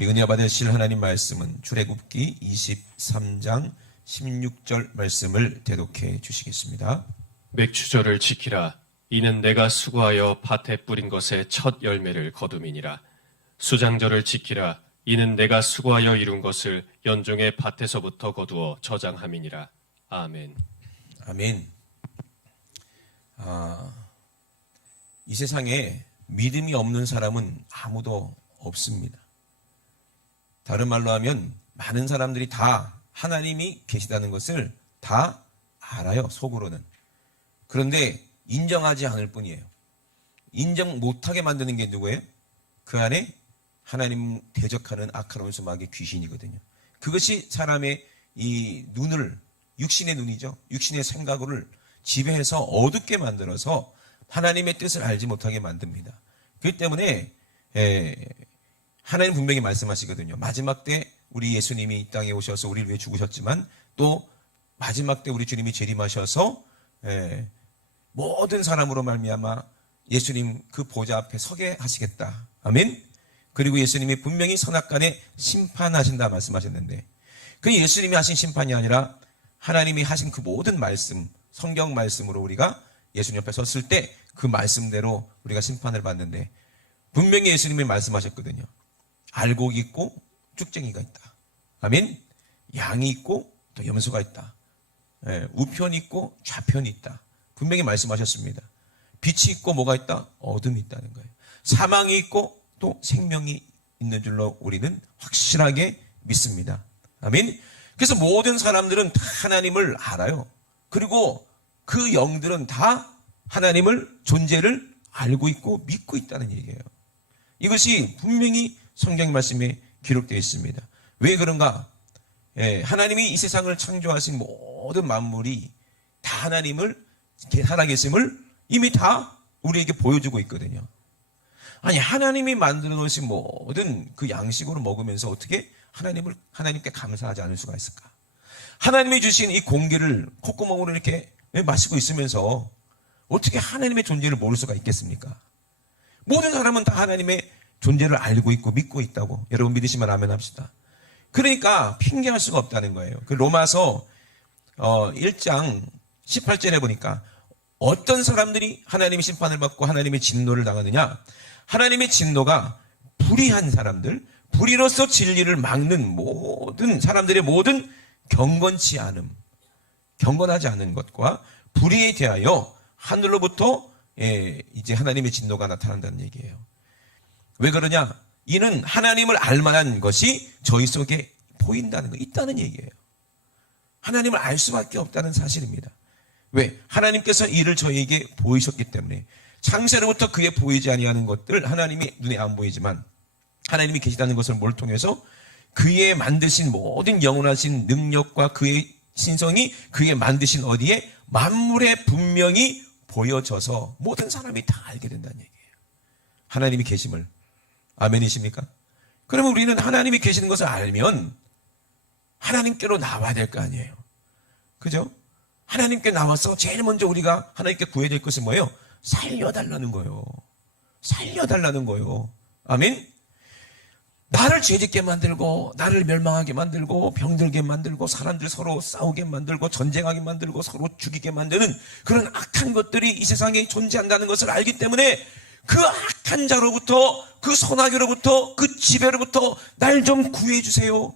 우리 은혜 받으실 하나님 말씀은 출애굽기 23장 16절 말씀을 대독해 주시겠습니다. 맥추절을 지키라. 이는 내가 수고하여 밭에 뿌린 것의 첫 열매를 거둠이니라. 수장절을 지키라. 이는 내가 수고하여 이룬 것을 연종의 밭에서부터 거두어 저장함이니라. 아멘. 아멘. 이 세상에 믿음이 없는 사람은 아무도 없습니다. 다른 말로 하면 많은 사람들이 다 하나님이 계시다는 것을 다 알아요, 속으로는. 그런데 인정하지 않을 뿐이에요. 인정 못하게 만드는 게 누구예요? 그 안에 하나님 대적하는 악한 원수 마귀의 귀신이거든요. 그것이 사람의 이 눈을, 육신의 눈이죠. 육신의 생각을 지배해서 어둡게 만들어서 하나님의 뜻을 알지 못하게 만듭니다. 그렇기 때문에 하나님 분명히 말씀하시거든요. 마지막 때 우리 예수님이 이 땅에 오셔서 우리를 위해 죽으셨지만 또 마지막 때 우리 주님이 재림하셔서 모든 사람으로 말미암아 예수님 그 보좌 앞에 서게 하시겠다. 아멘. 그리고 예수님이 분명히 선악간에 심판하신다 말씀하셨는데, 그 예수님이 하신 심판이 아니라 하나님이 하신 그 모든 말씀, 성경 말씀으로 우리가 예수님 옆에 섰을 때 그 말씀대로 우리가 심판을 받는데, 분명히 예수님이 말씀하셨거든요. 알곡이 있고 쭉쟁이가 있다. 아멘. 양이 있고 또 염소가 있다. 우편이 있고 좌편이 있다. 분명히 말씀하셨습니다. 빛이 있고 뭐가 있다? 어둠이 있다는 거예요. 사망이 있고 또 생명이 있는 줄로 우리는 확실하게 믿습니다. 아멘. 그래서 모든 사람들은 다 하나님을 알아요. 그리고 그 영들은 다 하나님을 존재를 알고 있고 믿고 있다는 얘기예요. 이것이 분명히 성경 말씀에 기록되어 있습니다. 왜 그런가? 하나님이 이 세상을 창조하신 모든 만물이 다 하나님을 살아계심을 이미 다 우리에게 보여주고 있거든요. 아니, 하나님이 만들어 놓으신 모든 그 양식으로 먹으면서 어떻게 하나님께 감사하지 않을 수가 있을까? 하나님이 주신 이 공기를 콧구멍으로 이렇게 마시고 있으면서 어떻게 하나님의 존재를 모를 수가 있겠습니까? 모든 사람은 다 하나님의 존재를 알고 있고 믿고 있다고. 여러분 믿으시면 아멘 합시다. 그러니까 핑계할 수가 없다는 거예요. 그 로마서 1장 18절에 보니까 어떤 사람들이 하나님의 심판을 받고 하나님의 진노를 당하느냐? 하나님의 진노가 불의한 사람들, 불의로서 진리를 막는 모든 사람들의 모든 경건치 않음, 경건하지 않은 것과 불의에 대하여 하늘로부터 이제 하나님의 진노가 나타난다는 얘기예요. 왜 그러냐? 이는 하나님을 알만한 것이 저희 속에 보인다는 거, 있다는 얘기예요. 하나님을 알 수밖에 없다는 사실입니다. 왜? 하나님께서 이를 저희에게 보이셨기 때문에. 창세로부터 그에 보이지 아니하는 것들, 하나님이 눈에 안 보이지만 하나님이 계시다는 것을 뭘 통해서 그의 만드신 모든 영원하신 능력과 그의 신성이 그의 만드신 어디에 만물에 분명히 보여져서 모든 사람이 다 알게 된다는 얘기예요. 하나님이 계심을. 아멘이십니까? 그러면 우리는 하나님이 계시는 것을 알면 하나님께로 나와야 될 거 아니에요. 그죠? 하나님께 나와서 제일 먼저 우리가 하나님께 구해야 될 것은 뭐예요? 살려달라는 거예요. 살려달라는 거예요. 아멘? 나를 죄짓게 만들고 나를 멸망하게 만들고 병들게 만들고 사람들 서로 싸우게 만들고 전쟁하게 만들고 서로 죽이게 만드는 그런 악한 것들이 이 세상에 존재한다는 것을 알기 때문에 그 악한 자로부터, 그 소나기로부터, 그 지배로부터 날 좀 구해주세요.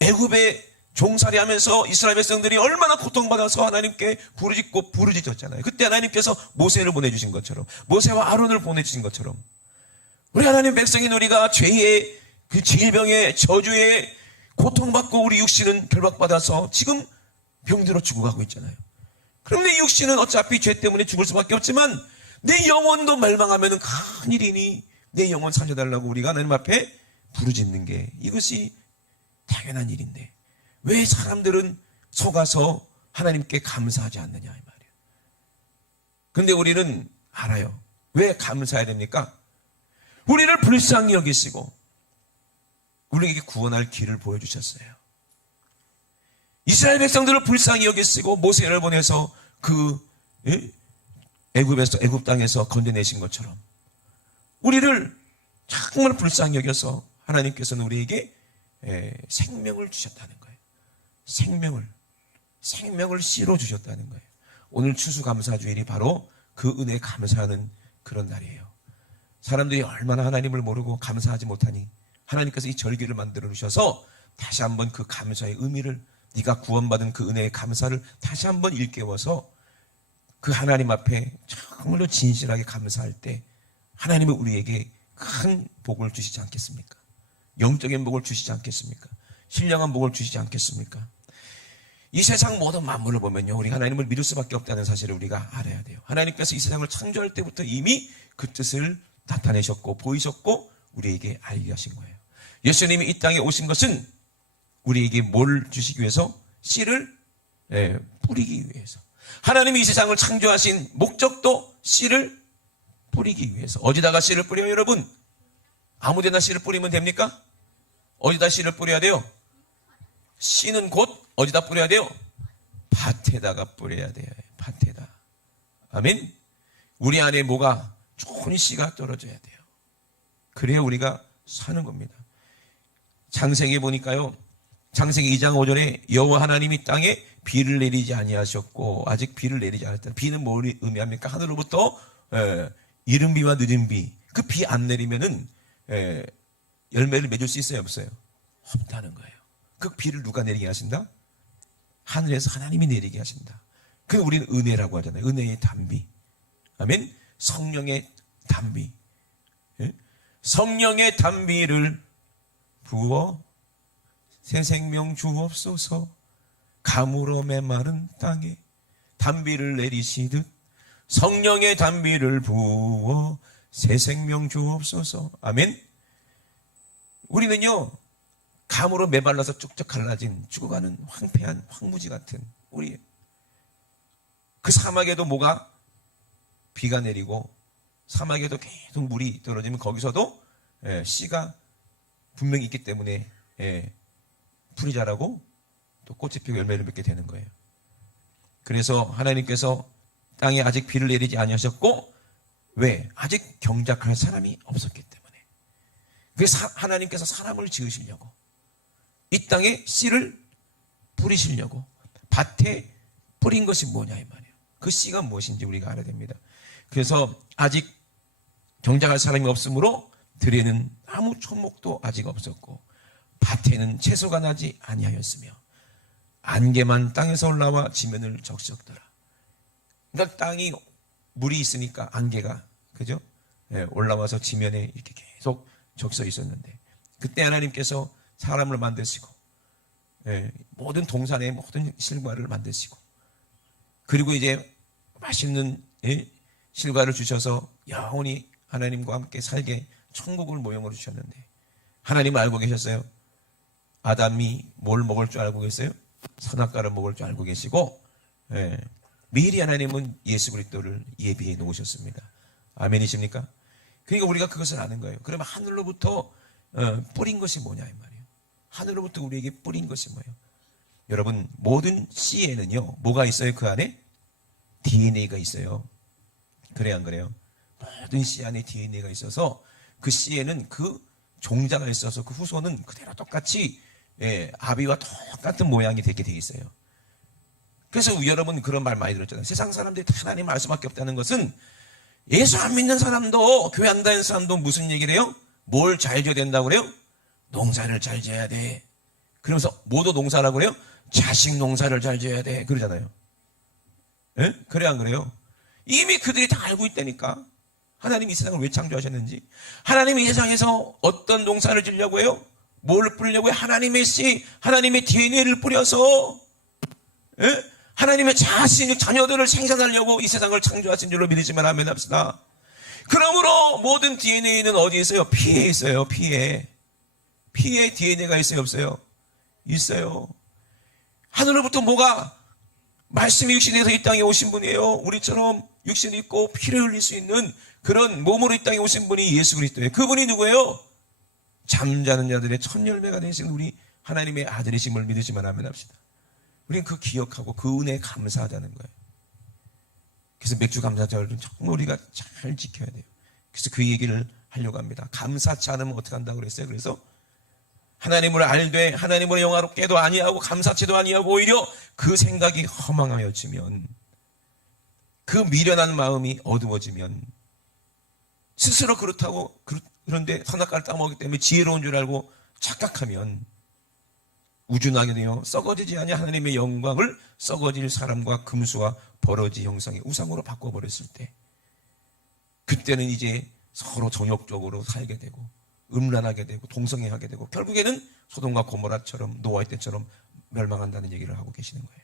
애굽에 종살이하면서 이스라엘 백성들이 얼마나 고통받아서 하나님께 부르짖었잖아요. 그때 하나님께서 모세를 보내주신 것처럼, 모세와 아론을 보내주신 것처럼 우리 하나님 백성인 우리가 죄의 그 질병의 저주에 고통받고 우리 육신은 결박받아서 지금 병들어 죽어가고 있잖아요. 그럼 내 육신은 어차피 죄 때문에 죽을 수밖에 없지만 내 영혼도 멸망하면 큰일이니 내 영혼 살려달라고 우리가 하나님 앞에 부르짖는 게 이것이 당연한 일인데 왜 사람들은 속아서 하나님께 감사하지 않느냐 이 말이에요. 근데 우리는 알아요. 왜 감사해야 됩니까? 우리를 불쌍히 여기시고 우리에게 구원할 길을 보여주셨어요. 이스라엘 백성들을 불쌍히 여기시고 모세를 보내서 그 애굽 땅에서 건져내신 것처럼 우리를 정말 불쌍히 여겨서 하나님께서는 우리에게 생명을 주셨다는 거예요. 생명을 씨로 주셨다는 거예요. 오늘 추수감사주일이 바로 그 은혜에 감사하는 그런 날이에요. 사람들이 얼마나 하나님을 모르고 감사하지 못하니 하나님께서 이 절기를 만들어 주셔서 다시 한번 그 감사의 의미를, 네가 구원받은 그 은혜의 감사를 다시 한번 일깨워서 그 하나님 앞에 정말로 진실하게 감사할 때 하나님은 우리에게 큰 복을 주시지 않겠습니까? 영적인 복을 주시지 않겠습니까? 신령한 복을 주시지 않겠습니까? 이 세상 모든 만물을 보면요, 우리 하나님을 믿을 수밖에 없다는 사실을 우리가 알아야 돼요. 하나님께서 이 세상을 창조할 때부터 이미 그 뜻을 나타내셨고 보이셨고 우리에게 알게 하신 거예요. 예수님이 이 땅에 오신 것은 우리에게 뭘 주시기 위해서? 씨를 뿌리기 위해서. 하나님이 이 세상을 창조하신 목적도 씨를 뿌리기 위해서. 어디다가 씨를 뿌려요, 여러분? 아무데나 씨를 뿌리면 됩니까? 어디다 씨를 뿌려야 돼요? 씨는 곧 어디다 뿌려야 돼요? 밭에다가 뿌려야 돼요. 밭에다. 아멘? 우리 안에 뭐가 좋은 씨가 떨어져야 돼요. 그래야 우리가 사는 겁니다. 창세기에 보니까요, 창세기 2장 5절에 여호와 하나님이 땅에 비를 내리지 아니하셨고, 아직 비를 내리지 않았다. 비는 뭘 의미합니까? 하늘로부터 이른 비와 늦은 비. 그 비 안 내리면은 열매를 맺을 수 있어요, 없어요? 없다는 거예요. 그 비를 누가 내리게 하신다? 하늘에서 하나님이 내리게 하신다. 그 우리는 은혜라고 하잖아요. 은혜의 단비. 아멘. 성령의 단비. 성령의 단비를 부어 새 생명 주옵소서. 가물어 메마른 땅에 단비를 내리시듯 성령의 단비를 부어 새 생명 주옵소서. 아멘. 우리는요, 감으로 메말라서 쭉쭉 갈라진 죽어가는 황폐한 황무지 같은 우리, 그 사막에도 뭐가 비가 내리고 사막에도 계속 물이 떨어지면 거기서도 씨가 분명히 있기 때문에 풀이 자라고 또 꽃이 피고 열매를 맺게 되는 거예요. 그래서 하나님께서 땅에 아직 비를 내리지 아니하셨고, 왜? 아직 경작할 사람이 없었기 때문에. 그래서 하나님께서 사람을 지으시려고 이 땅에 씨를 뿌리시려고 밭에 뿌린 것이 뭐냐 이 말이에요. 그 씨가 무엇인지 우리가 알아야 됩니다. 그래서 아직 경작할 사람이 없으므로 들에는 아무 초목도 아직 없었고 밭에는 채소가 나지 아니하였으며 안개만 땅에서 올라와 지면을 적셨더라. 그러니까 땅이 물이 있으니까 안개가, 그죠? 올라와서 지면에 이렇게 계속 적셔 있었는데, 그때 하나님께서 사람을 만드시고 모든 동산의 모든 실과를 만드시고, 그리고 이제 맛있는 실과를 주셔서 영원히 하나님과 함께 살게 천국을 모형으로 주셨는데, 하나님은 알고 계셨어요. 아담이 뭘 먹을 줄 알고 계세요? 선악과를 먹을 줄 알고 계시고, 미리 하나님은 예수 그리스도를 예비해 놓으셨습니다. 아멘이십니까? 그러니까 우리가 그것을 아는 거예요. 그러면 하늘로부터 뿌린 것이 뭐냐 이 말이에요. 하늘로부터 우리에게 뿌린 것이 뭐예요? 여러분, 모든 씨에는요 뭐가 있어요? 그 안에 DNA가 있어요. 그래요, 안 그래요? 모든 씨 안에 DNA가 있어서 그 씨에는 그 종자가 있어서 그 후손은 그대로 똑같이 아비와 똑같은 모양이 되게 돼 있어요. 그래서 여러분 그런 말 많이 들었잖아요. 세상 사람들이 다 하나님 알 수밖에 없다는 것은, 예수 안 믿는 사람도 교회 안 다니는 사람도 무슨 얘기를 해요? 뭘 잘 지어야 된다고 그래요? 농사를 잘 지어야 돼. 그러면서 뭐도 농사라고 그래요? 자식 농사를 잘 지어야 돼. 그러잖아요. 그래 안 그래요? 이미 그들이 다 알고 있다니까. 하나님이 이 세상을 왜 창조하셨는지. 하나님이 이 세상에서 어떤 농사를 지으려고 해요? 뭘 뿌리려고 해요? 하나님의 씨, 하나님의 DNA를 뿌려서 하나님의 자녀들을 생산하려고 이 세상을 창조하신 줄로 믿으시면 아멘 합시다. 그러므로 모든 DNA는 어디에 있어요? 피에 있어요. 피에 DNA가 있어요, 없어요? 있어요. 하늘로부터 뭐가, 말씀이 육신에서 이 땅에 오신 분이에요. 우리처럼 육신이 있고 피를 흘릴 수 있는 그런 몸으로 이 땅에 오신 분이 예수 그리스도예요. 그분이 누구예요? 잠자는 자들의 첫 열매가 되신 우리 하나님의 아들이심을 믿으시면 아멘 합시다. 우리는 그 기억하고 그 은혜에 감사하자는 거예요. 그래서 맥주 감사절은 정말 우리가 잘 지켜야 돼요. 그래서 그 얘기를 하려고 합니다. 감사치 않으면 어떻게 한다고 그랬어요? 그래서 하나님을 알되 하나님을 영화롭게도 아니하고 감사치도 아니하고 오히려 그 생각이 허망하여지면, 그 미련한 마음이 어두워지면, 스스로 그렇다고 그런데 선악과를 따먹기 때문에 지혜로운 줄 알고 착각하면 우준하게 되어 썩어지지 아니 하나님의 영광을 썩어질 사람과 금수와 버러지 형상의 우상으로 바꿔버렸을 때, 그때는 이제 서로 정욕적으로 살게 되고 음란하게 되고 동성애하게 되고 결국에는 소돔과 고모라처럼 노아의 때처럼 멸망한다는 얘기를 하고 계시는 거예요.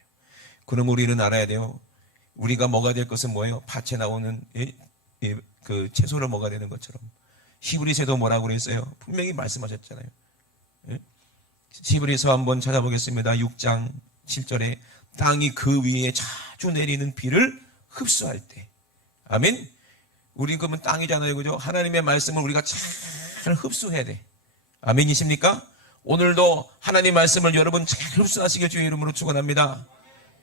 그럼 우리는 알아야 돼요. 우리가 먹어야 될 것은 뭐예요? 밭에 나오는 그 채소를 먹어야 되는 것처럼. 히브리서도 뭐라고 그랬어요? 분명히 말씀하셨잖아요. 히브리서 한번 찾아보겠습니다. 6장 7절에 땅이 그 위에 자주 내리는 비를 흡수할 때. 아멘. 우리 그러면 땅이잖아요, 그죠? 하나님의 말씀을 우리가 잘 흡수해야 돼. 아멘이십니까? 오늘도 하나님 말씀을 여러분 잘 흡수하시길 주의 이름으로 축원합니다.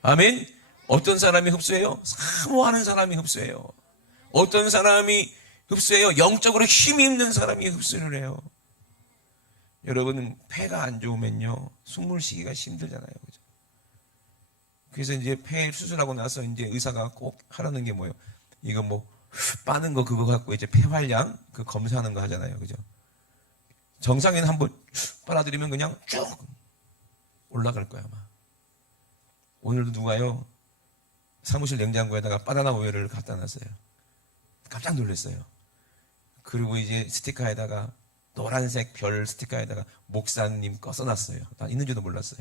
아멘. 어떤 사람이 흡수해요? 사모하는 사람이 흡수해요. 어떤 사람이 흡수해요? 영적으로 힘이 있는 사람이 흡수를 해요. 여러분, 폐가 안 좋으면요, 숨을 쉬기가 힘들잖아요, 그죠? 그래서 이제 폐 수술하고 나서 이제 의사가 꼭 하라는 게 뭐예요? 이거 뭐 빠는 거 그거 갖고 이제 폐활량 그 검사하는 거 하잖아요, 그죠? 정상에는 한번 빨아들이면 그냥 쭉 올라갈 거야 아마. 오늘도 누가요 사무실 냉장고에다가 바나나 우유를 갖다 놨어요. 깜짝 놀랐어요. 그리고 이제 스티커에다가 노란색 별 스티커에다가 목사님 거 써놨어요. 난 있는지도 몰랐어요.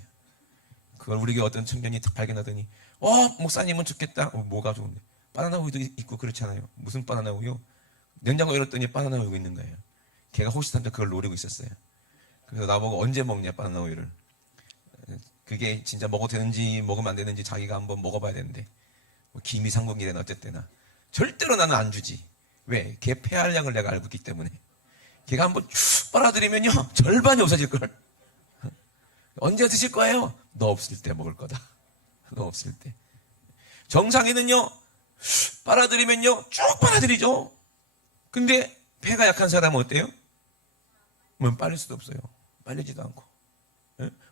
그걸 우리 교회 어떤 청년이 딱 발견하더니 목사님은 좋겠다. 뭐가 좋은데? 바나나 우유도 있고 그렇잖아요. 무슨 바나나 우유? 냉장고 열었더니 바나나 우유가 있는 거예요. 걔가 호시탐탐 그걸 노리고 있었어요. 그래서 나보고 언제 먹냐 바나나 우유를. 그게 진짜 먹어도 되는지 먹으면 안 되는지 자기가 한번 먹어봐야 되는데 뭐 기미상궁이래나 어쨌거나 절대로 나는 안 주지. 왜? 걔 폐활량을 내가 알고 있기 때문에. 걔가 한번 쭉 빨아들이면요 절반이 없어질걸. 언제 드실 거예요? 너 없을 때 먹을 거다. 너 없을 때. 정상에는요 빨아들이면요 쭉 빨아들이죠. 근데 폐가 약한 사람은 어때요? 뭐 빨릴 수도 없어요. 빨리지도 않고.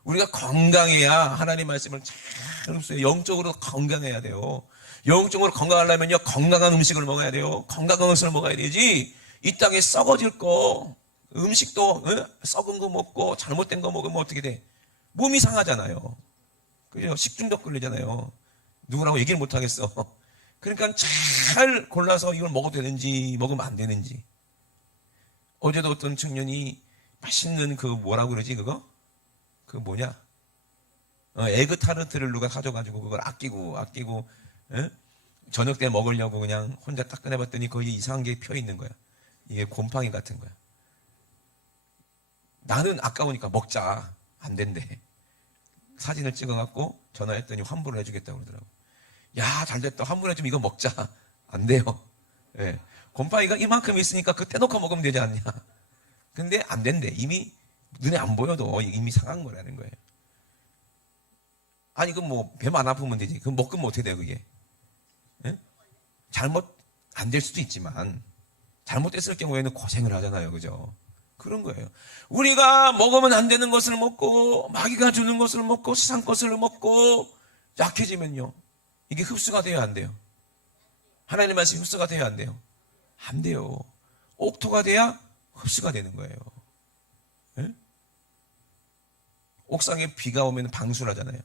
우리가 건강해야 하나님 말씀을 잘 흡수해요. 영적으로 건강해야 돼요. 영적으로 건강하려면요 건강한 음식을 먹어야 돼요. 건강한 것을 먹어야 되지 이 땅에 썩어질 거 음식도 썩은 거 먹고 잘못된 거 먹으면 어떻게 돼? 몸이 상하잖아요. 그죠? 식중독 걸리잖아요. 누구라고 얘기를 못 하겠어. 그러니까 잘 골라서 이걸 먹어도 되는지 먹으면 안 되는지. 어제도 어떤 청년이 맛있는 그 뭐라고 그러지 그거? 그 뭐냐? 에그 타르트를 누가 가져가지고 그걸 아끼고 저녁 때 먹으려고 그냥 혼자 딱 꺼내봤더니 거기 이상한 게 펴 있는 거야. 이게 곰팡이 같은 거야. 나는 아까우니까 먹자. 안 된대. 사진을 찍어갖고 전화했더니 환불을 해주겠다고 그러더라고. 야, 잘됐다. 환불해주면 이거 먹자. 안 돼요. 네. 곰팡이가 이만큼 있으니까 그거 떼놓고 먹으면 되지 않냐. 근데 안 된대. 이미 눈에 안 보여도 이미 상한 거라는 거예요. 아니, 그럼 뭐 배만 안 아프면 되지. 그럼 먹으면 어떻게 돼요, 그게? 네? 잘못 안 될 수도 있지만 잘못됐을 경우에는 고생을 하잖아요, 그죠? 그런 거예요. 우리가 먹으면 안 되는 것을 먹고 마귀가 주는 것을 먹고 세상 것을 먹고 약해지면요. 이게 흡수가 돼요, 안 돼요? 하나님 말씀이 흡수가 돼요, 안 돼요? 안 돼요. 옥토가 돼야 흡수가 되는 거예요. 네? 옥상에 비가 오면 방수를 하잖아요.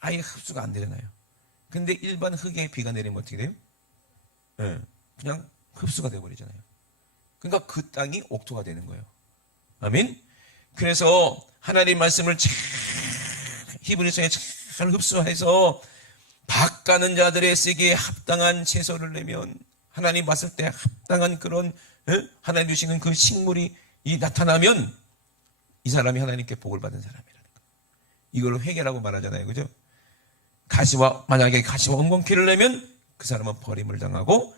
아예 흡수가 안 되잖아요. 근데 일반 흙에 비가 내리면 어떻게 돼요? 네. 그냥 흡수가 되어버리잖아요. 그러니까 그 땅이 옥토가 되는 거예요. 아멘? 그래서 하나님 말씀을 잘 히브리서에 잘 흡수해서 밭가는 자들의 쓰기에 합당한 채소를 내면 하나님 봤을 때 합당한 그런 하나님 주시는 그 식물이 나타나면 이 사람이 하나님께 복을 받은 사람이라는 거예요. 이걸 회개라고 말하잖아요. 그죠? 만약에 가시와 엉겅퀴를 내면 그 사람은 버림을 당하고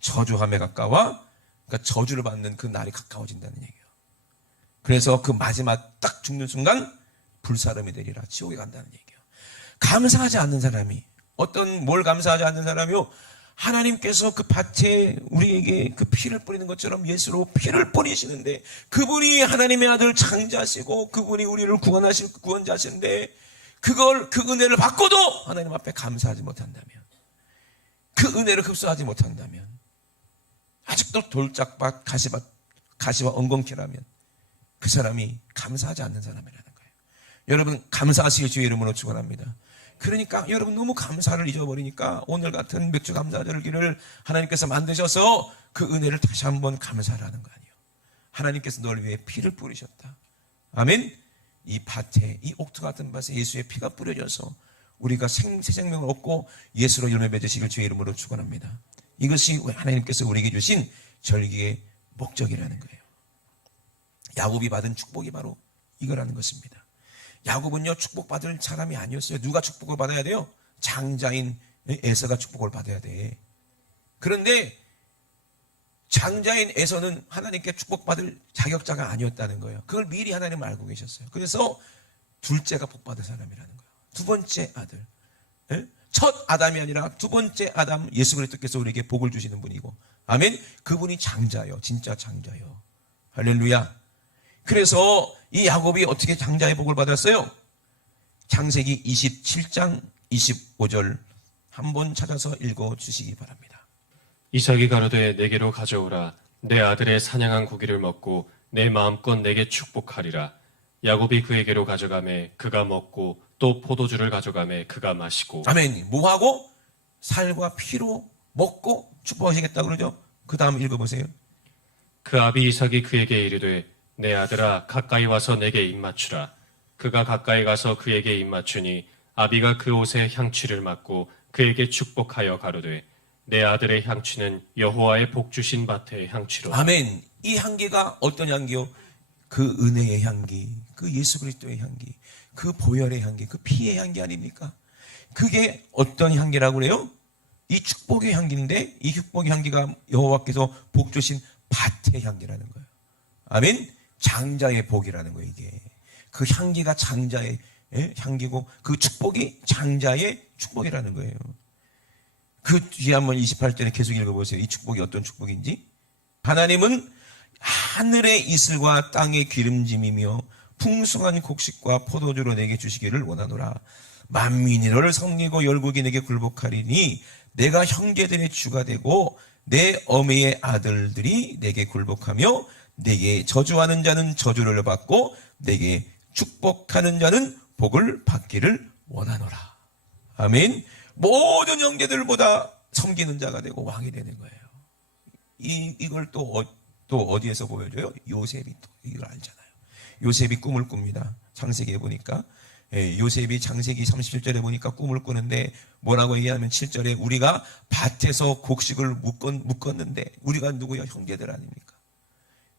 저주함에 가까워 그러니까 저주를 받는 그 날이 가까워진다는 얘기예요. 그래서 그 마지막 딱 죽는 순간 불사름이 되리라. 지옥에 간다는 얘기예요. 감사하지 않는 사람이 뭘 감사하지 않는 사람이요? 하나님께서 그 밭에 우리에게 그 피를 뿌리는 것처럼 예수로 피를 뿌리시는데, 그분이 하나님의 아들 창자시고 그분이 우리를 구원하실 구원자신데, 그걸 그 은혜를 받고도 하나님 앞에 감사하지 못한다면, 그 은혜를 흡수하지 못한다면, 아직도 돌짝밭 가시와 엉겅퀴라면 그 사람이 감사하지 않는 사람이라는 거예요. 여러분, 감사하시길 주의 이름으로 축원합니다. 그러니까 여러분, 너무 감사를 잊어버리니까 오늘 같은 맥주 감사절기를 하나님께서 만드셔서 그 은혜를 다시 한번 감사를 하는 거 아니에요. 하나님께서 널 위해 피를 뿌리셨다. 아멘. 이 밭에, 이 옥토 같은 밭에 예수의 피가 뿌려져서 우리가 새 생명을 얻고 예수로 열매 맺으시길 주의 이름으로 축원합니다. 이것이 하나님께서 우리에게 주신 절기의 목적이라는 거예요. 야곱이 받은 축복이 바로 이거라는 것입니다. 야곱은요, 축복받을 사람이 아니었어요. 누가 축복을 받아야 돼요? 장자인 에서가 축복을 받아야 돼. 그런데 장자인 에서는 하나님께 축복받을 자격자가 아니었다는 거예요. 그걸 미리 하나님은 알고 계셨어요. 그래서 둘째가 복받을 사람이라는 거예요. 두 번째 아들, 첫 아담이 아니라 두 번째 아담, 예수 그리스도께서 우리에게 복을 주시는 분이고, 아멘. 그분이 장자요, 진짜 장자요. 할렐루야. 그래서 이 야곱이 어떻게 장자의 복을 받았어요? 창세기 27장 25절 한번 찾아서 읽어주시기 바랍니다. 이삭이 가로되 내게로 가져오라. 내 아들의 사냥한 고기를 먹고 내 마음껏 내게 축복하리라. 야곱이 그에게로 가져가매 그가 먹고 또 포도주를 가져가매 그가 마시고. 아멘. 뭐하고? 살과 피로 먹고 축복하시겠다 그러죠. 그 다음 읽어보세요. 그 아비 이삭이 그에게 이르되 내 아들아 가까이 와서 내게 입맞추라. 그가 가까이 가서 그에게 입맞추니 아비가 그 옷에 향취를 맡고 그에게 축복하여 가로되 내 아들의 향취는 여호와의 복 주신 밭의 향취로다. 아멘. 이 향기가 어떤 향기요? 그 은혜의 향기, 그 예수 그리스도의 향기, 그 보혈의 향기, 그 피의 향기 아닙니까? 그게 어떤 향기라고 그래요? 이 축복의 향기인데, 이 축복의 향기가 여호와께서 복 주신 밭의 향기라는 거예요. 아멘. 장자의 복이라는 거예요. 이게 그 향기가 장자의 향기고, 그 축복이 장자의 축복이라는 거예요. 그 뒤에 한번 28절에 계속 읽어보세요. 이 축복이 어떤 축복인지. 하나님은 하늘의 이슬과 땅의 기름짐이며 풍성한 곡식과 포도주로 내게 주시기를 원하노라. 만민이 너를 섬기고 열국이 내게 굴복하리니 내가 형제들의 주가 되고 내 어미의 아들들이 내게 굴복하며 내게 저주하는 자는 저주를 받고 내게 축복하는 자는 복을 받기를 원하노라. 아멘. 모든 형제들보다 섬기는 자가 되고 왕이 되는 거예요. 이걸 또 어디에서 보여줘요? 요셉이 또 이걸 알잖아요. 요셉이 꿈을 꿉니다. 창세기에 보니까 요셉이 창세기 37절에 보니까 꿈을 꾸는데 뭐라고 얘기하면 7절에 우리가 밭에서 곡식을 묶었는데, 우리가 누구야? 형제들 아닙니까?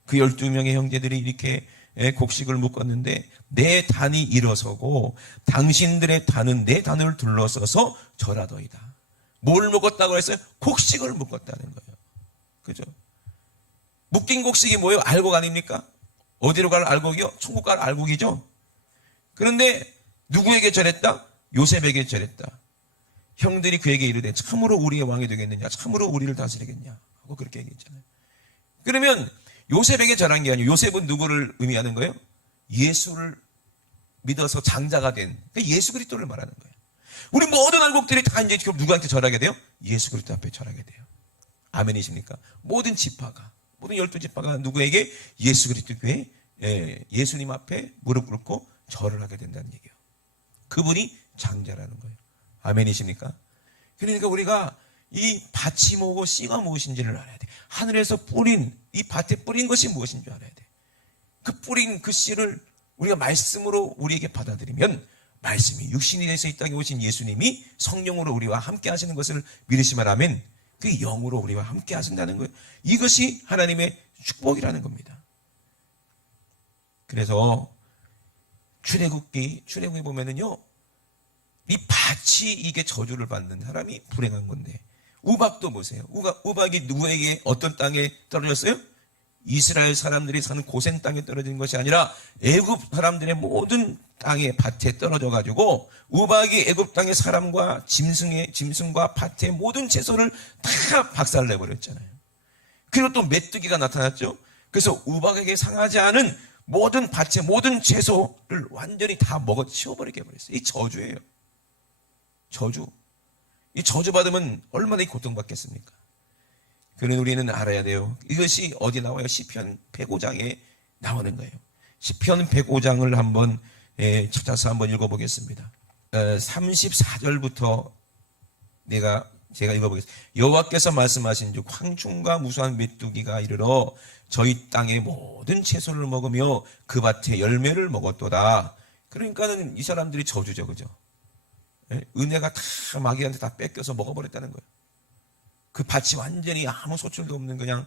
그 12명의 형제들이 이렇게 곡식을 묶었는데 내 단이 일어서고 당신들의 단은 내 단을 둘러서서 절하더이다. 뭘 묶었다고 했어요? 곡식을 묶었다는 거예요. 그죠? 묶인 곡식이 뭐예요? 알곡 아닙니까? 어디로 갈 알곡이요? 천국 갈 알곡이죠. 그런데 누구에게 절했다? 요셉에게 절했다. 형들이 그에게 이르되 참으로 우리의 왕이 되겠느냐? 참으로 우리를 다스리겠냐? 하고 그렇게 얘기했잖아요. 그러면 요셉에게 절한 게 아니고, 요셉은 누구를 의미하는 거예요? 예수를 믿어서 장자가 된, 그러니까 예수 그리스도를 말하는 거예요. 우리 모든 알곡들이 다 이제 누구한테 절하게 돼요? 예수 그리스도 앞에 절하게 돼요. 아멘이십니까? 모든 지파가, 모든 12지파가 누구에게? 예수 그리스도께, 예수님 앞에 무릎 꿇고 절을 하게 된다는 얘기예요. 그분이 장자라는 거예요. 아멘이십니까? 그러니까 우리가 이 밭이 뭐고 씨가 무엇인지를 알아야 돼. 하늘에서 뿌린, 이 밭에 뿌린 것이 무엇인 줄 알아야 돼. 그 뿌린 그 씨를 우리가 말씀으로 우리에게 받아들이면, 말씀이 육신이 돼서 이 땅에 오신 예수님이 성령으로 우리와 함께 하시는 것을 믿으시면 아멘. 그 영으로 우리와 함께 하신다는 거예요. 이것이 하나님의 축복이라는 겁니다. 그래서 출애굽기 보면은요, 이 밭이 이게 저주를 받는 사람이 불행한 건데, 우박도 보세요. 우박이 누구에게, 어떤 땅에 떨어졌어요? 이스라엘 사람들이 사는 고센 땅에 떨어진 것이 아니라 애굽 사람들의 모든 땅에 밭에 떨어져 가지고 우박이 애굽 땅의 사람과 짐승과 밭의 모든 채소를 다 박살내 버렸잖아요. 그리고 또 메뚜기가 나타났죠. 그래서 우박에게 상하지 않은 모든 밭의 모든 채소를 완전히 다 먹어 치워버리게 해버렸어요. 이 저주예요. 저주. 이 저주 받으면 얼마나 고통받겠습니까? 그는 우리는 알아야 돼요. 이것이 어디 나와요? 시편 105장에 나오는 거예요. 시편 105장을 한번 찾아서 한번 읽어보겠습니다. 34절부터 제가 읽어보겠습니다. 여호와께서 말씀하신즉 황충과 무수한 메뚜기가 이르러 저희 땅의 모든 채소를 먹으며 그 밭의 열매를 먹었도다. 그러니까는 이 사람들이 저주죠, 그죠? 은혜가 다 마귀한테 다 뺏겨서 먹어버렸다는 거예요. 그 밭이 완전히 아무 소출도 없는 그냥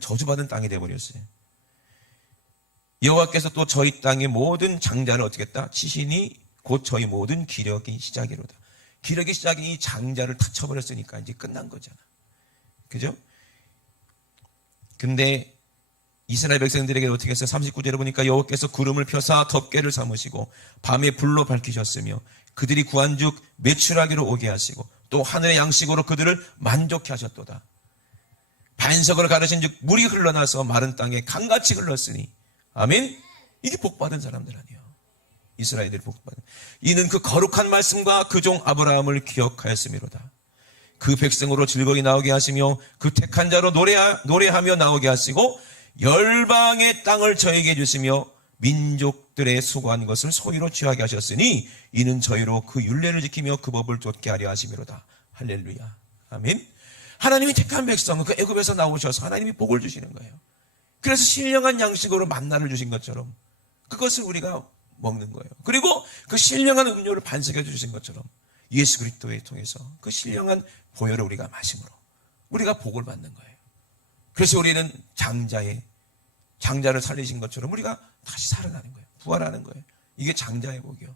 저주받은 땅이 되어버렸어요. 여호와께서 또 저희 땅의 모든 장자를 어떻게 했다? 치시니 곧 저희 모든 기력이 시작이로다. 기력이 시작이 이 장자를 다 쳐버렸으니까 이제 끝난 거잖아. 그죠? 근데 이스라엘 백성들에게 어떻게 했어요? 39절에 보니까 여호와께서 구름을 펴사 덮개를 삼으시고 밤에 불로 밝히셨으며 그들이 구한즉 매출하기로 오게 하시고 또 하늘의 양식으로 그들을 만족케 하셨도다. 반석을 가르신즉 물이 흘러나서 마른 땅에 강같이 흘렀으니 아멘. 이게 복받은 사람들 아니에요. 이스라엘들이 복받은. 이는 그 거룩한 말씀과 그 종 아브라함을 기억하였음이로다. 그 백성으로 즐거이 나오게 하시며 그 택한 자로 노래하며 나오게 하시고 열방의 땅을 저에게 주시며 민족들의 수고한 것을 소유로 취하게 하셨으니 이는 저희로 그 율례를 지키며 그 법을 좇게 하려 하심이로다. 할렐루야. 아멘. 하나님이 택한 백성은 그 애굽에서 나오셔서 하나님이 복을 주시는 거예요. 그래서 신령한 양식으로 만나를 주신 것처럼 그것을 우리가 먹는 거예요. 그리고 그 신령한 음료를 반석해 주신 것처럼 예수 그리스도에 통해서 그 신령한 보혈을 우리가 마심으로 우리가 복을 받는 거예요. 그래서 우리는 장자를 살리신 것처럼 우리가 다시 살아나는 거예요. 부활하는 거예요. 이게 장자의 복이요.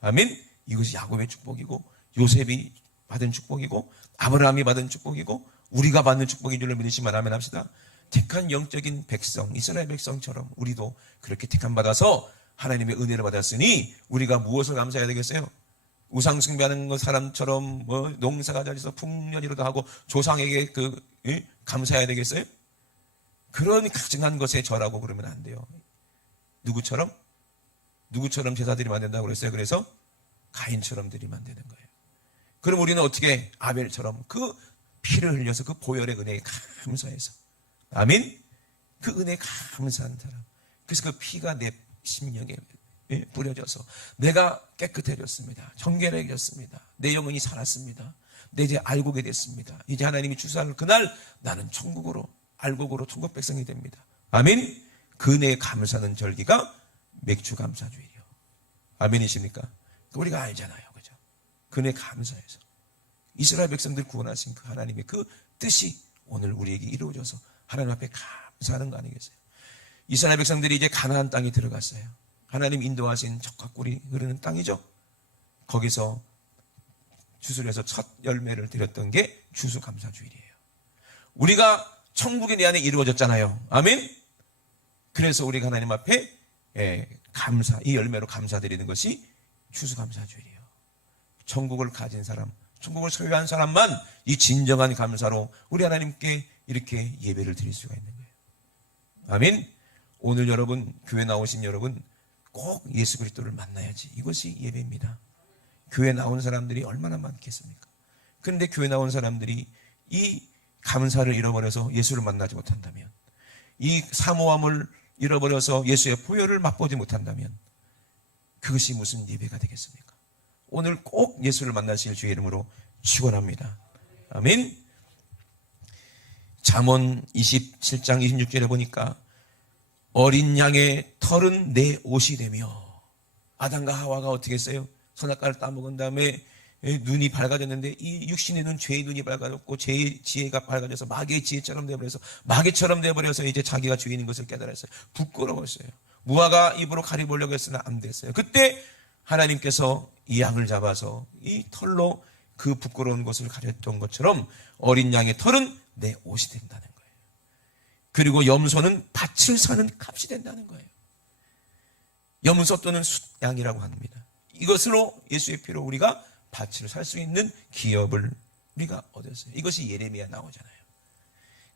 아멘. 이것이 야곱의 축복이고 요셉이 받은 축복이고 아브라함이 받은 축복이고 우리가 받는 축복인 줄로 믿으시면 아멘 합시다. 택한 영적인 백성, 이스라엘 백성처럼 우리도 그렇게 택함 받아서 하나님의 은혜를 받았으니 우리가 무엇을 감사해야 되겠어요? 우상 숭배하는 사람처럼 농사가 잘해서 풍년이로도 하고 조상에게 감사해야 되겠어요? 그런 가증한 것에 절하고 그러면 안 돼요. 누구처럼 제사 드리면 안 된다고 그랬어요. 그래서 가인처럼 드리면 안 되는 거예요. 그럼 우리는 어떻게 아벨처럼 그 피를 흘려서 그 보혈의 은혜에 감사해서 아멘. 그 은혜에 감사한 사람. 그래서 그 피가 내 심령에 뿌려져서 내가 깨끗해졌습니다. 정결해졌습니다. 내 영혼이 살았습니다. 내 이제 알고게 됐습니다. 이제 하나님이 주사할 그날 나는 천국으로 알곡으로 천국 백성이 됩니다. 아멘. 그 은혜에 감사하는 절기가 맥주감사주일이요. 아멘이십니까? 우리가 알잖아요. 그죠? 그 은혜에 감사해서 이스라엘 백성들 구원하신 그 하나님의 그 뜻이 오늘 우리에게 이루어져서 하나님 앞에 감사하는 거 아니겠어요? 이스라엘 백성들이 이제 가나안 땅에 들어갔어요. 하나님 인도하신 젖과 꿀이 흐르는 땅이죠. 거기서 주술에서 첫 열매를 드렸던 게 추수감사주일이에요. 우리가 천국이 내 안에 이루어졌잖아요. 아멘. 그래서 우리가 하나님 앞에 이 열매로 감사드리는 것이 추수감사주일이에요. 천국을 가진 사람, 천국을 소유한 사람만 이 진정한 감사로 우리 하나님께 이렇게 예배를 드릴 수가 있는 거예요. 아멘. 오늘 여러분 교회 나오신 여러분 꼭 예수 그리스도를 만나야지. 이것이 예배입니다. 교회 나온 사람들이 얼마나 많겠습니까? 그런데 교회 나온 사람들이 이 감사를 잃어버려서 예수를 만나지 못한다면, 이 사모함을 잃어버려서 예수의 보혈을 맛보지 못한다면 그것이 무슨 예배가 되겠습니까? 오늘 꼭 예수를 만나실 주의 이름으로 축원합니다. 아멘. 잠언 27장 26절에 보니까 어린 양의 털은 내 옷이 되며, 아담과 하와가 어떻게 했어요? 선악과를 따먹은 다음에 눈이 밝아졌는데 이 육신의 눈, 죄의 눈이 밝아졌고 죄의 지혜가 밝아져서 마귀의 지혜처럼 되어버려서 마귀처럼 되어버려서 이제 자기가 죄인인 것을 깨달았어요. 부끄러웠어요. 무화과 입으로 가려보려고 했으나 안 됐어요. 그때 하나님께서 이 양을 잡아서 이 털로 그 부끄러운 것을 가렸던 것처럼 어린 양의 털은 내 옷이 된다는 거예요. 그리고 염소는 밭을 사는 값이 된다는 거예요. 염소 또는 숫양이라고 합니다. 이것으로 예수의 피로 우리가 밭을 살 수 있는 기업을 우리가 얻었어요. 이것이 예레미야 나오잖아요.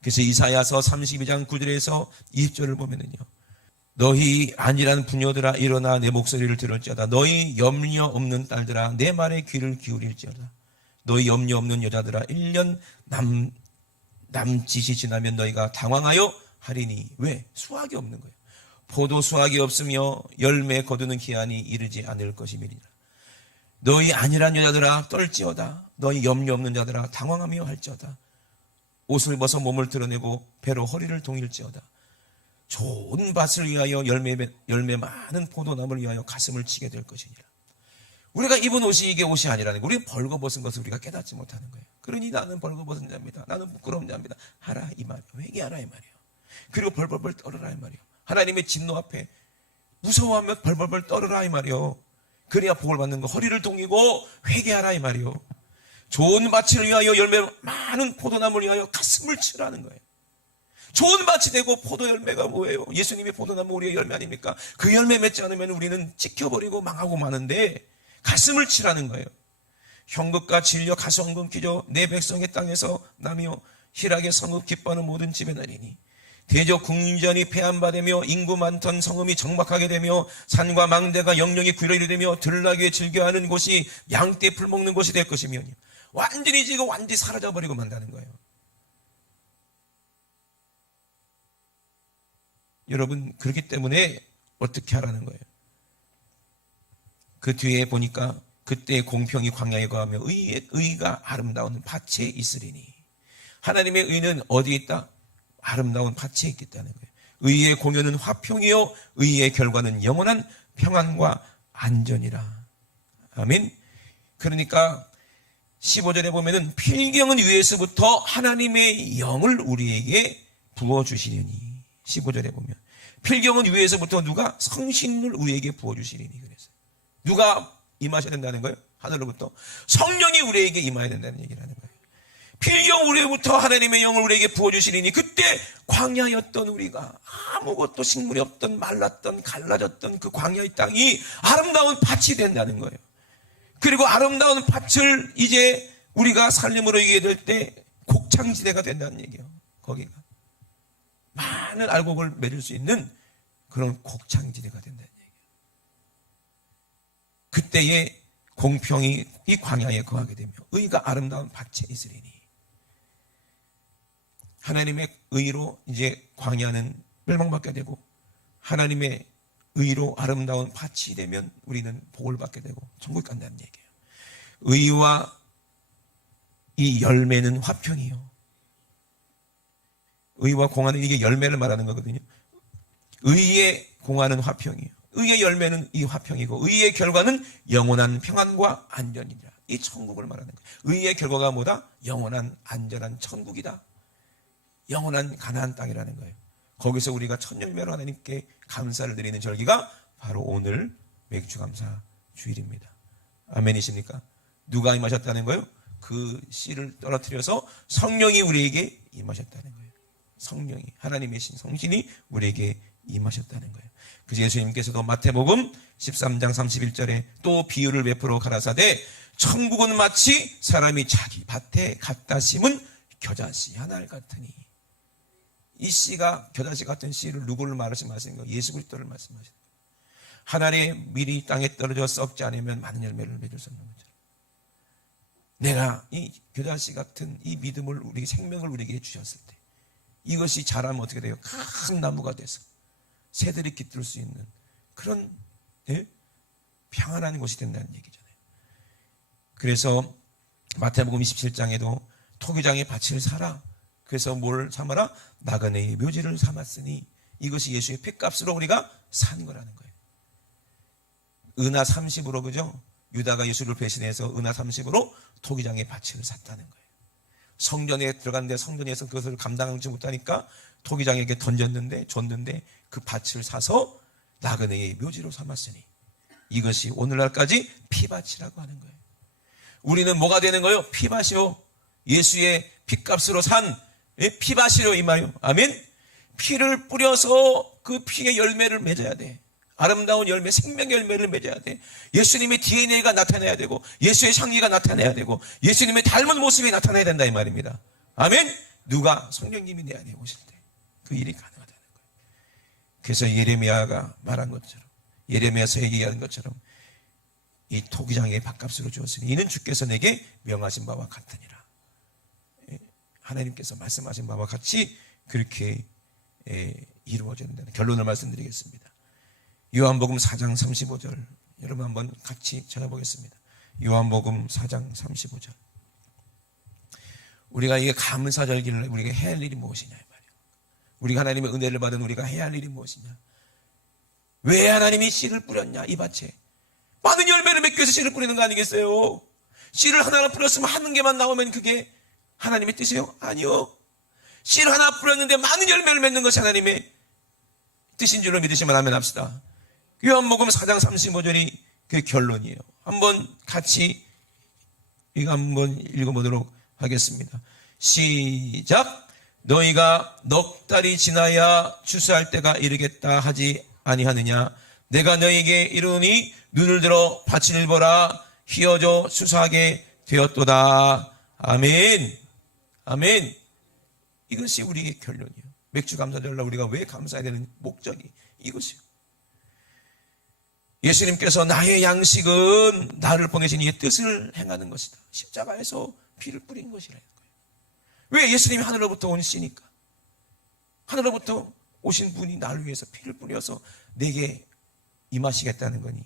그래서 이사야서 32장 9절에서 20절을 보면은요, 너희 안일한 부녀들아 일어나 내 목소리를 들을지어다. 너희 염려 없는 딸들아 내 말에 귀를 기울일지어다. 너희 염려 없는 여자들아 1년 남짓이 지나면 너희가 당황하여 하리니. 왜? 수확이 없는 거예요. 포도 수확이 없으며 열매 거두는 기한이 이르지 않을 것임이니라. 너희 안일한 여자들아 떨지어다. 너희 염려 없는 자들아 당황하며 할지어다. 옷을 벗어 몸을 드러내고 배로 허리를 동일지어다. 좋은 밭을 위하여 열매 많은 포도나무를 위하여 가슴을 치게 될 것이니라. 우리가 입은 옷이 이게 옷이 아니라는 거예요. 우리는 벌거벗은 것을 우리가 깨닫지 못하는 거예요. 그러니 나는 벌거벗은 자입니다. 나는 부끄러운 자입니다. 하라 이 말이에요. 회개하라 이 말이에요. 그리고 벌벌벌 떨어라 이 말이에요. 하나님의 진노 앞에 무서워하며 벌벌벌 떨어라 이 말이에요. 그래야 복을 받는 거. 허리를 동이고 회개하라 이 말이에요. 좋은 밭을 위하여 열매 많은 포도나무를 위하여 가슴을 치라는 거예요. 좋은 밭이 되고 포도 열매가 뭐예요? 예수님의 포도나무 우리의 열매 아닙니까? 그 열매 맺지 않으면 우리는 찍혀버리고 망하고 마는데 가슴을 치라는 거예요. 형급과 진려 가성금 기저 내 백성의 땅에서 나며 희락의 성읍 기뻐하는 모든 집에 나리니. 대적 궁전이 폐한바되며 인구 많던 성읍이 정박하게 되며 산과 망대가 영영이 구려이 되며 들나귀에 즐겨하는 곳이 양떼 풀 먹는 곳이 될 것이며 완전히 지금 완전히 사라져버리고 만다는 거예요. 여러분, 그렇기 때문에 어떻게 하라는 거예요? 그 뒤에 보니까 그때 공평이 광야에 거하며 의가 아름다운 밭에 있으리니. 하나님의 의는 어디에 있다? 아름다운 밭에 있겠다는 거예요. 의의 공효는 화평이요 의의 결과는 영원한 평안과 안전이라. 아멘. 그러니까 15절에 보면은 필경은 위에서부터 하나님의 영을 우리에게 부어주시려니. 15절에 보면 필경은 위에서부터 누가? 성신을 우리에게 부어주시리니. 그래서 누가 임하셔야 된다는 거예요? 하늘로부터 성령이 우리에게 임해야 된다는 얘기를 하는 거예요. 필경 우리로부터 하나님의 영을 우리에게 부어주시리니. 그때 광야였던 우리가 아무것도 식물이 없던 말랐던 갈라졌던 그 광야의 땅이 아름다운 밭이 된다는 거예요. 그리고 아름다운 밭을 이제 우리가 살림으로 이기게 될 때 곡창지대가 된다는 얘기예요. 거기가 많은 알곡을 맺을 수 있는 그런 곡창지대가 된다는 얘기예요. 그때의 공평이 이 광야에 거하게 되며 의가 아름다운 밭에 있으리니. 하나님의 의로 이제 광야는 멸망받게 되고 하나님의 의로 아름다운 밭이 되면 우리는 복을 받게 되고 천국 간다는 얘기예요. 의와 이 열매는 화평이요. 의와 공화는 이게 열매를 말하는 거거든요. 의의 공화는 화평이에요. 의의 열매는 이 화평이고 의의 결과는 영원한 평안과 안전이라. 이 천국을 말하는 거예요. 의의 결과가 뭐다? 영원한 안전한 천국이다. 영원한 가나안 땅이라는 거예요. 거기서 우리가 첫 열매로 하나님께 감사를 드리는 절기가 바로 오늘 맥주감사 주일입니다. 아멘이십니까? 누가 임하셨다는 거예요? 그 씨를 떨어뜨려서 성령이 우리에게 임하셨다는 거예요. 성령이, 하나님의 신 성신이 우리에게 임하셨다는 거예요. 그래서 예수님께서도 마태복음 13장 31절에 또 비유를 베풀어 가라사대 천국은 마치 사람이 자기 밭에 갖다 심은 겨자씨 하나 같으니. 이 씨가 겨자씨 같은 씨를 누구를 말씀하시는 거예요? 예수 그리스도를 말씀하시는 거예요. 하늘의 밀이 땅에 떨어져 썩지 않으면 많은 열매를 맺을 수 없는 것처럼 내가 이 겨자씨 같은 이 믿음을 우리 생명을 우리에게 주셨을 때 이것이 자라면 어떻게 돼요? 큰 나무가 돼서 새들이 깃들 수 있는 그런 평안한 곳이 된다는 얘기잖아요. 그래서 마태복음 27장에도 토기장의 밭을 사라. 그래서 뭘 삼아라? 나그네의 묘지를 삼았으니 이것이 예수의 핏값으로 우리가 산 거라는 거예요. 은하 30으로 그죠? 유다가 예수를 배신해서 은하 30으로 토기장의 밭을 샀다는 거예요. 성전에 들어갔는데 성전에서 그것을 감당하지 못하니까 토기장에게 줬는데 그 밭을 사서 나그네의 묘지로 삼았으니 이것이 오늘날까지 피밭이라고 하는 거예요. 우리는 뭐가 되는 거예요? 피밭이요. 예수의 핏값으로 산 피밭이요 이 말이요. 아멘. 피를 뿌려서 그 피의 열매를 맺어야 돼. 아름다운 열매, 생명의 열매를 맺어야 돼. 예수님의 DNA가 나타나야 되고, 예수의 향기가 나타나야 되고, 예수님의 닮은 모습이 나타나야 된다 이 말입니다. 아멘. 누가? 성령님이 내 안에 오실 때 그 일이 가능하다는 거예요. 그래서 예레미야가 말한 것처럼, 예레미야서 얘기한 것처럼 이 토기장의 밥값으로 주었으니 이는 주께서 내게 명하신 바와 같으니라. 하나님께서 말씀하신 바와 같이 그렇게 이루어져야 된다는 결론을 말씀드리겠습니다. 요한복음 4장 35절 여러분 한번 같이 찾아보겠습니다. 요한복음 4장 35절. 우리가 이게 감사절기를 우리가 해야 할 일이 무엇이냐 이 말이에요. 우리가 하나님의 은혜를 받은 우리가 해야 할 일이 무엇이냐. 왜 하나님이 씨를 뿌렸냐 이 밭에. 많은 열매를 맺기 위해서 씨를 뿌리는 거 아니겠어요? 씨를 하나를 뿌렸으면 한 개만 나오면 그게 하나님의 뜻이에요? 아니요. 씨를 하나 뿌렸는데 많은 열매를 맺는 것이 하나님의 뜻인 줄로 믿으시면 아멘 합시다. 요한복음 4장 35절이 그 결론이에요. 한번 같이 이거 한번 읽어보도록 하겠습니다. 시작. 너희가 넉 달이 지나야 추수할 때가 이르겠다 하지 아니하느냐. 내가 너희에게 이르노니 눈을 들어 밭을 보라. 휘어져 추수하게 되었도다. 아멘. 아멘. 이것이 우리의 결론이에요. 맥주 감사절날 우리가 왜 감사해야 되는 목적이 이것이에요. 예수님께서 나의 양식은 나를 보내신 이의 뜻을 행하는 것이다. 십자가에서 피를 뿌린 것이라는 거예요. 왜? 예수님이 하늘로부터 온 씨니까. 하늘로부터 오신 분이 나를 위해서 피를 뿌려서 내게 임하시겠다는 거니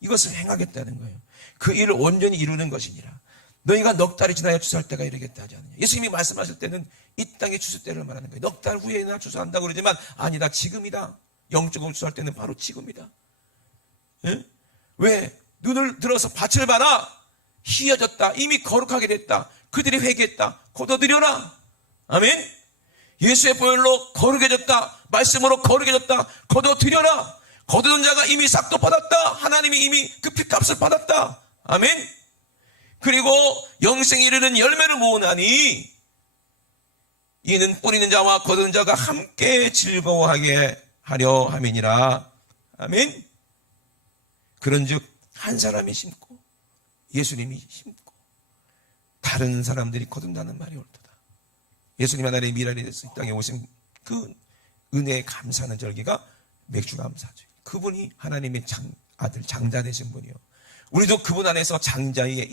이것을 행하겠다는 거예요. 그 일을 온전히 이루는 것이니라. 너희가 넉 달이 지나야 추수할 때가 이르겠다 하지 않느냐. 예수님이 말씀하실 때는 이 땅의 추수 때를 말하는 거예요. 넉 달 후에나 추수한다고 그러지만 아니다. 지금이다. 영적으로 추수할 때는 바로 지금이다. 예? 왜? 눈을 들어서 밭을 봐라. 희어졌다. 이미 거룩하게 됐다. 그들이 회개했다. 걷어들여라. 아멘. 예수의 보혈로 거룩해졌다. 말씀으로 거룩해졌다. 걷어들여라. 거두는 자가 이미 싹도 받았다. 하나님이 이미 그 피값을 받았다. 아멘. 그리고 영생에 이르는 열매를 모으나니 이는 뿌리는 자와 거두는 자가 함께 즐거워하게 하려 함이니라. 아멘. 그런즉 한 사람이 심고 예수님이 심고 다른 사람들이 거둔다는 말이 옳도다. 예수님 하나님의 미랄이 돼서 이 땅에 오신 그 은혜에 감사하는 절기가 맥주감사죠. 그분이 하나님의 아들 장자 되신 분이요. 우리도 그분 안에서 장자의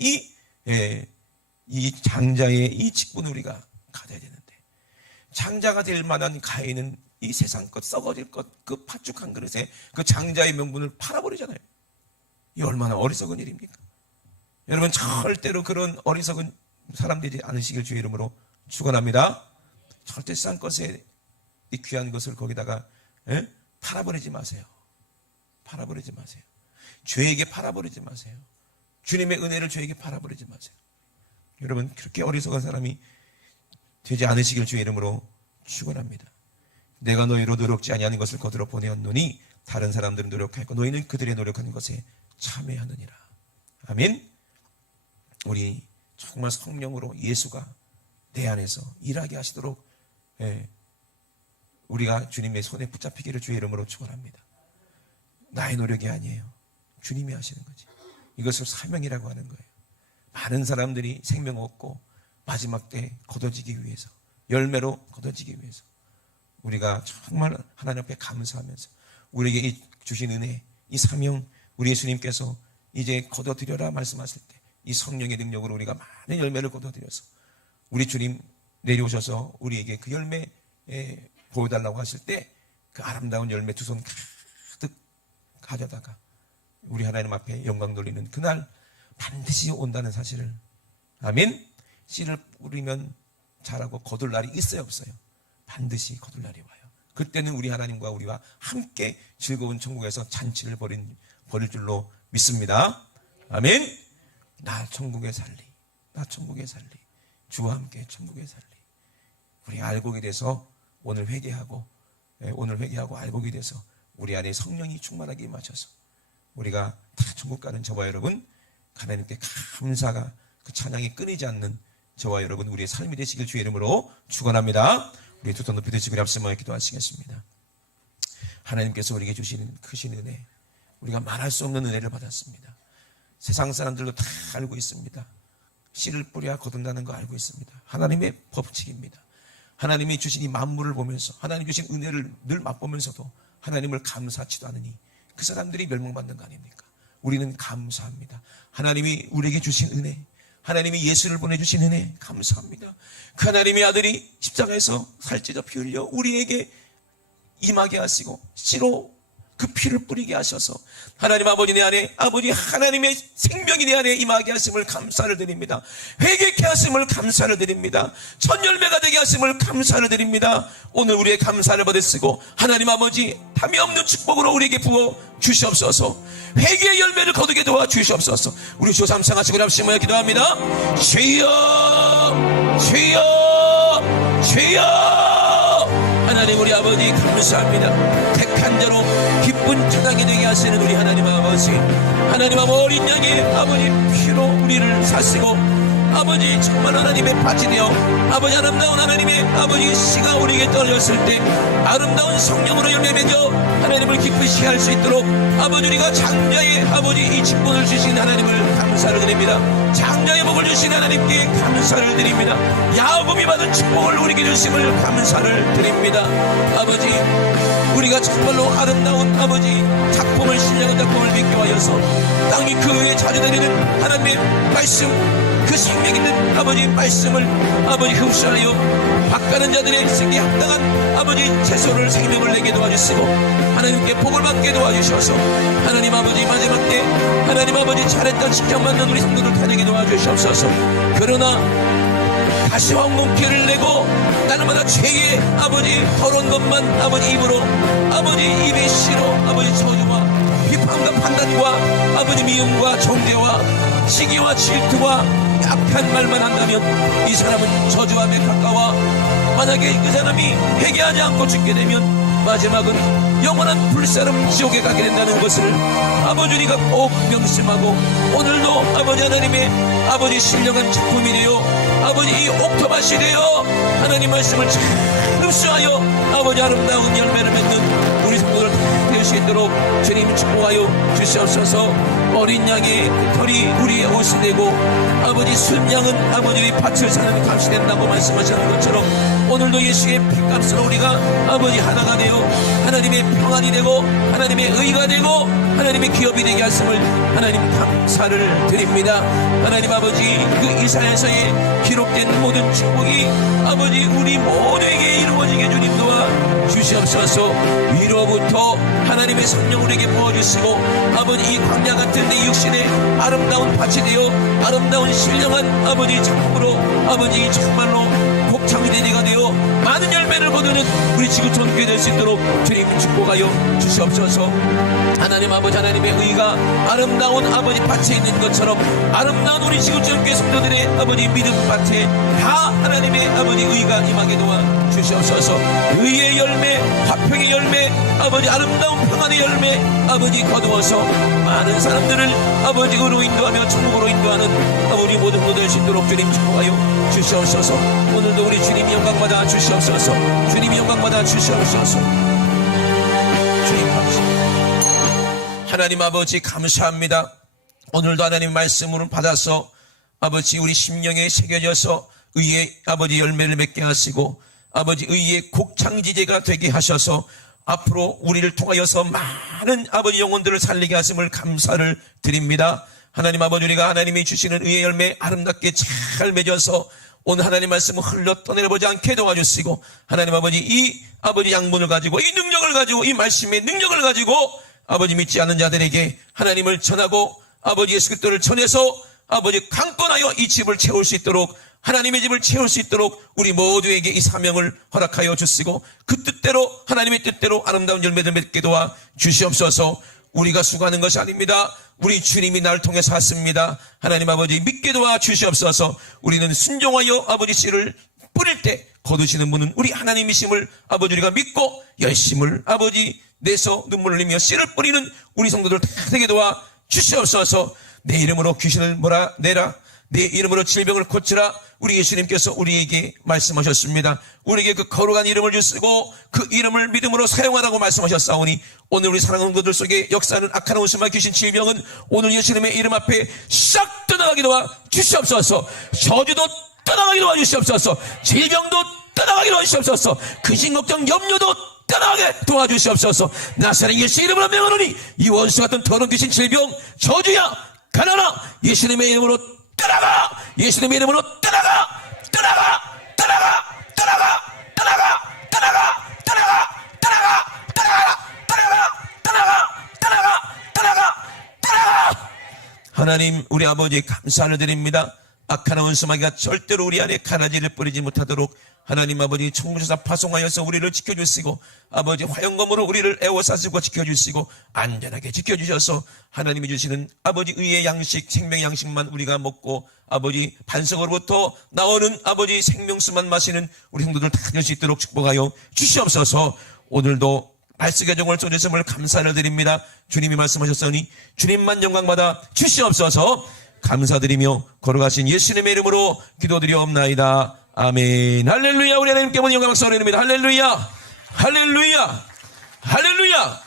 이 장자의 이 직분을 우리가 가져야 되는데 장자가 될 만한 가인은 이 세상 것 썩어질 것 그 팥죽한 그릇에 그 장자의 명분을 팔아버리잖아요. 이 얼마나 어리석은 일입니까? 여러분 절대로 그런 어리석은 사람 되지 않으시길 주의 이름으로 축원합니다. 절대 싼 것에 이 귀한 것을 거기다가 팔아버리지 마세요. 팔아버리지 마세요. 죄에게 팔아버리지 마세요. 주님의 은혜를 죄에게 팔아버리지 마세요. 여러분 그렇게 어리석은 사람이 되지 않으시길 주의 이름으로 축원합니다. 내가 너희로 노력지 아니하는 것을 거들어 보내었노니 다른 사람들은 노력하였고 너희는 그들의 노력하는 것에 참여하느니라. 아멘. 우리 정말 성령으로 예수가 내 안에서 일하게 하시도록 우리가 주님의 손에 붙잡히기를 주의 이름으로 축원합니다. 나의 노력이 아니에요. 주님이 하시는 거지. 이것을 사명이라고 하는 거예요. 많은 사람들이 생명 얻고 마지막 때 거둬지기 위해서 열매로 거둬지기 위해서 우리가 정말 하나님 앞에 감사하면서 우리에게 주신 은혜 이 사명 우리 예수님께서 이제 거둬들여라 말씀하실 때 이 성령의 능력으로 우리가 많은 열매를 거둬들여서 우리 주님 내려오셔서 우리에게 그 열매 보여달라고 하실 때 그 아름다운 열매 두 손 가득 가져다가 우리 하나님 앞에 영광 돌리는 그날 반드시 온다는 사실을 아멘. 씨를 뿌리면 자라고 거둘 날이 있어요 없어요? 반드시 거둘 날이 와요. 그때는 우리 하나님과 우리와 함께 즐거운 천국에서 잔치를 벌일 줄로 믿습니다. 아멘. 나 천국에 살리, 나 천국에 살리, 주와 함께 천국에 살리. 우리 알고게 돼서 오늘 회개하고 알고게 돼서 우리 안에 성령이 충만하게 임하셔서 우리가 다 천국 가는 저와 여러분 하나님께 감사가 그 찬양이 끊이지 않는 저와 여러분 우리의 삶이 되시길 주의 이름으로 축원합니다. 우리 두 손 높이 드시고 우리 앞서 모여 기도하시겠습니다. 하나님께서 우리에게 주시는 크신 은혜, 우리가 말할 수 없는 은혜를 받았습니다. 세상 사람들도 다 알고 있습니다. 씨를 뿌려야 거둔다는 거 알고 있습니다. 하나님의 법칙입니다. 하나님이 주신 이 만물을 보면서 하나님 주신 은혜를 늘 맛보면서도 하나님을 감사하지도 않으니 그 사람들이 멸망받는 거 아닙니까? 우리는 감사합니다. 하나님이 우리에게 주신 은혜, 하나님이 예수를 보내주신 은혜 감사합니다. 그 하나님의 아들이 십자가에서 살찌져 피 흘려 우리에게 임하게 하시고 씨로 그 피를 뿌리게 하셔서 하나님 아버지 내 안에 아버지 하나님의 생명이 내 안에 임하게 하심을 감사를 드립니다. 회개케 하심을 감사를 드립니다. 첫 열매가 되게 하심을 감사를 드립니다. 오늘 우리의 감사를 받으시고 하나님 아버지 담이 없는 축복으로 우리에게 부어 주시옵소서. 회개의 열매를 거두게 도와 주시옵소서. 우리 주 삼상하시고 합심하여 기도합니다. 주여 주여 주여. 하나님 우리 아버지 감사합니다. 택한 자로 기쁜 천당이 되게 하시는 우리 하나님 아버지, 하나님 어린 양의 아버지 피로 우리를 사시고 아버지 정말 하나님의 밭이 되어 아버지 아름다운 하나님의 아버지 씨가 우리에게 떨어졌을 때 아름다운 성령으로 열매 맺어 하나님을 기쁘시게 할 수 있도록 아버지 우리가 장자의 아버지 이 직분을 주신 하나님을 감사를 드립니다. 장자의 복을 주신 하나님께 감사를 드립니다. 야곱이 받은 축복을 우리에게 주심을 감사를 드립니다. 아버지 우리가 정말로 아름다운 아버지 작품을 신령한 작품을 믿게 하여서 땅이 그 위에 자주 내리는 하나님의 말씀 그 생명 있는 아버지 말씀을 아버지 흡수하여 바가는 자들의 쓰기에 합당한 아버지 채소를 생명을 내게 도와주시고 하나님께 복을 받게 도와주셔서 하나님 아버지 마지막 때 하나님 아버지 잘했던 칭찬받는 우리 성도들 다 되게 도와주시옵소서. 그러나 다시와 엉겅퀴를 내고 날마다 죄의 아버지 더러운 것만 아버지 입으로 아버지 입의 씨로 아버지 저주와 비판과 판단과 아버지 미움과 정죄와 시기와 질투와 약한 말만 한다면 이 사람은 저주함에 가까워 만약에 그 사람이 회개하지 않고 죽게 되면 마지막은 영원한 불사름 지옥에 가게 된다는 것을 아버지 우리가 꼭 명심하고 오늘도 아버지 하나님의 아버지 신령한 작품이 되어 아버지 이 옥토밭이 되어 하나님 말씀을 잘 흡수하여 아버지 아름다운 열매를 맺는 우리 성도들 될 수 있도록 주님 축복하여 주시옵소서. 어린 양의 털이 우리의 옷이 되고 아버지 순양은 아버지의 밭을 사는 값이 된다고 말씀하시는 것처럼 오늘도 예수의 피값으로 우리가 아버지 하나가 되어 하나님의 평안이 되고 하나님의 의가 되고 하나님의 기업이 되게 하심을 하나님 감사를 드립니다. 하나님 아버지 그 이사야서에 기록된 모든 축복이 아버지 우리 모두에게 이루어지게 주님 도와 주시옵소서. 위로부터 하나님의 성령 우리에게 부어주시고 아버지 이 광야 같은 내 육신의 아름다운 밭이 되어 아름다운 신령한 아버지 작품으로 아버지 정말로 곡창이 된 이가 되어 많은 열매를 거두는 우리 지구촌 교회 될 수 있도록 주님 축복하여 주시옵소서. 하나님 아버지 하나님의 의가 아름다운 아버지 밭에 있는 것처럼 아름다운 우리 지구촌 교회 성도들의 아버지 믿음 밭에 다 하나님의 아버지 의가 임하게 도와 주시옵소서. 의의 열매 화평의 열매 아버지 아름다운 평안의 열매 아버지 거두어서 많은 사람들을 아버지 의로 인도하며 천국으로 인도하는 우리 모든 분들 될 수 있도록 주님 축복하여 주시옵소서. 오늘도 우리 주님 영광 받아 주시옵소서. 주님 영광 받아 주시옵소서. 주님 감사합니다. 하나님 아버지 감사합니다. 오늘도 하나님 말씀을 받아서 아버지 우리 심령에 새겨져서 의의 아버지 열매를 맺게 하시고 아버지 의의 곡창지제가 되게 하셔서 앞으로 우리를 통하여서 많은 아버지 영혼들을 살리게 하심을 감사를 드립니다. 하나님 아버지 우리가 하나님이 주시는 의의 열매 아름답게 잘 맺어서 오늘 하나님 말씀을 흘러 떠내려보지 않게 도와주시고 하나님 아버지 이 아버지 양분을 가지고 이 능력을 가지고 이 말씀의 능력을 가지고 아버지 믿지 않는 자들에게 하나님을 전하고 아버지 예수 그리스도를 전해서 아버지 강권하여 이 집을 채울 수 있도록 하나님의 집을 채울 수 있도록 우리 모두에게 이 사명을 허락하여 주시고 그 뜻대로 하나님의 뜻대로 아름다운 열매를 맺게 도와 주시옵소서. 우리가 수고하는 것이 아닙니다. 우리 주님이 나를 통해서 하십니다. 하나님 아버지 믿게 도와 주시옵소서. 우리는 순종하여 아버지 씨를 뿌릴 때 거두시는 분은 우리 하나님이심을 아버지 우리가 믿고 열심을 아버지 내서 눈물을 흘리며 씨를 뿌리는 우리 성도들 다 되게 도와 주시옵소서. 내 이름으로 귀신을 몰아내라. 내 이름으로 질병을 고치라. 우리 예수님께서 우리에게 말씀하셨습니다. 우리에게 그 거룩한 이름을 주시고 그 이름을 믿음으로 사용하라고 말씀하셨사오니 오늘 우리 사랑하는 분들 속에 역사하는 악한 원수만 귀신 질병은 오늘 예수님의 이름 앞에 싹 떠나가게 도와 주시옵소서. 저주도 떠나가게 도와 주시옵소서. 질병도 떠나가게 도와 주시옵소서. 근심 걱정 염려도 떠나가게 도와주시옵소서. 나사렛 예수 이름으로 명하노니 이 원수 같은 더러운 귀신 질병 저주야 가나나 예수님의 이름으로 떠나가. 예수님의 이름으로 떠나가. 떠나가. 떠나가. 떠나가. 떠나가. 떠나가. 떠나가. 떠나가. 떠나가. 떠나가. 떠나가. 떠나가. 떠나가. 떠나가. 하나님 우리 아버지 감사를 드립니다. 악한 원수마귀가 절대로 우리 안에 가라지를 뿌리지 못하도록 하나님 아버지 청구조사 파송하여서 우리를 지켜주시고 아버지 화영검으로 우리를 에워싸시고 지켜주시고 안전하게 지켜주셔서 하나님이 주시는 아버지 의의 양식 생명의 양식만 우리가 먹고 아버지 반석으로부터 나오는 아버지 생명수만 마시는 우리 성도들 다 될 수 있도록 축복하여 주시옵소서. 오늘도 말씀의 종을 쏟으심을 감사를 드립니다. 주님이 말씀하셨으니 주님만 영광받아 주시옵소서. 감사드리며 거룩하신 예수님의 이름으로 기도드리옵나이다. 아멘. 할렐루야. 우리 하나님께 모든 영광 박수 올립니다. 할렐루야. 할렐루야. 할렐루야.